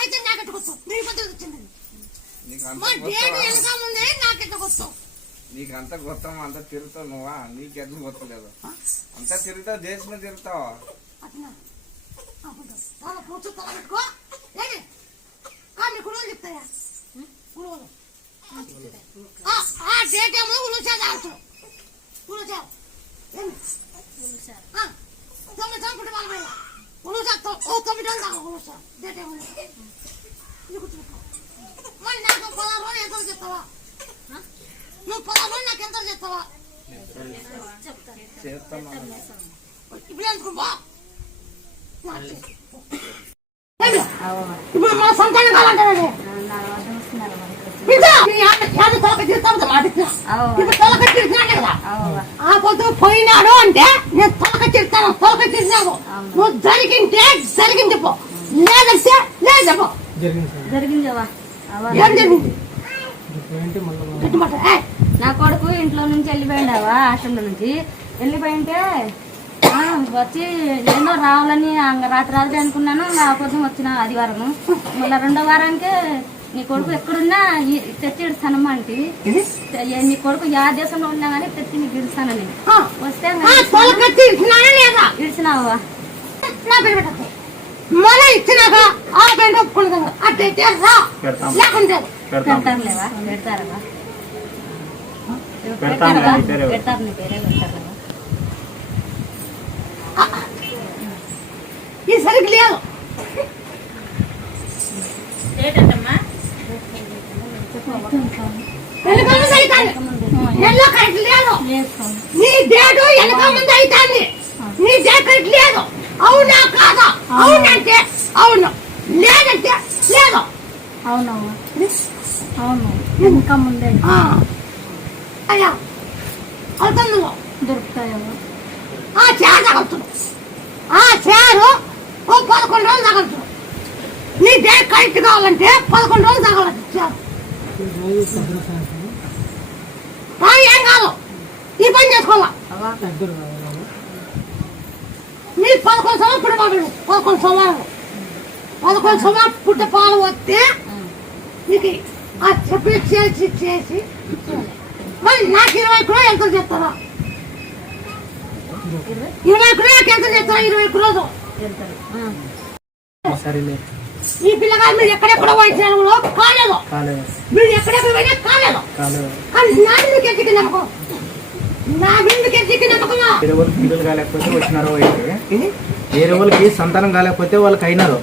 అయితే నాకెట్టు కొత్త నీ పద్ధతి వచ్చింది మా డేట్ వెనక ముందే నాకెట్టు కొత్త నీకు అంత గొత్తం అంతా తిరుగుతావు నువ్వా నీకెందుకు గొత్తలేదు అంతా తిరుగుతావు దేశంలో తిరుగుతావు అట్లా కూర్చో తల పెట్టుకో కుడువలు చెప్తాయా కుడువలు డేట్ ఏమో ఉలుసా తాగుతు ఉలుసా తొమ్మిది సంపుటి వాళ్ళ ఉలుసా 9 రోజులు తాగు ఉలుసా డేట్ ఏమో ఇది కూర్చోబెట్టుకో మళ్ళీ నాకు 16 రోజులు ఎంత చెప్తావా నువ్వు 16 రోజులు నాకు ఎంత చెప్తావా ఇప్పుడు ఎందుకు ఇప్పుడు మన సంతానం కావాలంటే పోయినాడు అంటే నేను తొలక చిరుతాను తొలక చిరుతాను నువ్వు జరిగింటే జరిగింది పో లేదంటే లేదు జరిగిందేవా ఏం జరిగింది నా కొడుకు ఇంట్లో నుంచి వెళ్ళిపోయిండావా ఆశ్రమంలో నుంచి వెళ్ళిపోయింటే వచ్చి ఎన్నో రావాలని రాత్రి అనుకున్నాను నా పొద్దున వచ్చిన ఆదివారము మళ్ళీ 2వ వారానికే నీ కొడుకు ఎక్కడున్నా తెచ్చి ఇడుస్తానమ్మా అంటే నీ కొడుకు యా దేశంలో ఉన్నా కానీ తెచ్చి నీకు ఇడుస్తానని వస్తే ఇడిచినావా ఇచ్చినాక పెడతారులేవా పెడతారా పెడతారు నీ పేరే పెడతారు ఈ సరిగ్గా లేదు ఎల్లో కరెక్ట్ లేదు నీ డేటు వెనక ముందు అవుతుంది నీ డేట్ కరెక్ట్ లేదు అవునా కాదా అవునంటే అవును లేదంటే లేదు అవునవును అవును వెనక ముందే అయ్యా అవుతుంది దొరుకుతాయో చేరు తగలుతుంది చేరు 11 రోజులు తగలుతుంది నీ డేట్ కరెక్ట్ కావాలంటే 11 రోజులు తగలదు చేరు ఏం కాదు ఈ పని చేసుకోవాలా నీ 11 సంవత్సరం పుట్టపాలు 11 సంవత్సరాలు 11 సంవత్సరాలు పుట్టపాలు వస్తే నీకు ఆ చెప్పి చేసి మరి నాకు 20 రోజులు ఎంత చెప్తారా 20 రోజులకి ఎంత చెప్తారా 20 రోజులు ఈ పిల్లగారు మీరు ఎక్కడెక్కడ పోయినా కాలేదు మీరు ఎక్కడెక్కడ పోయినా కాలేదు కానీ నా ఎందుకు ఎత్తికి నమ్మకం నా ఎందుకు ఎత్తికి నమ్మకమా వేరే వాళ్ళకి పిల్లలు కాలేకపోతే వచ్చినారో అయితే వేరే వాళ్ళకి సంతానం కాలేకపోతే వాళ్ళకి అయినారు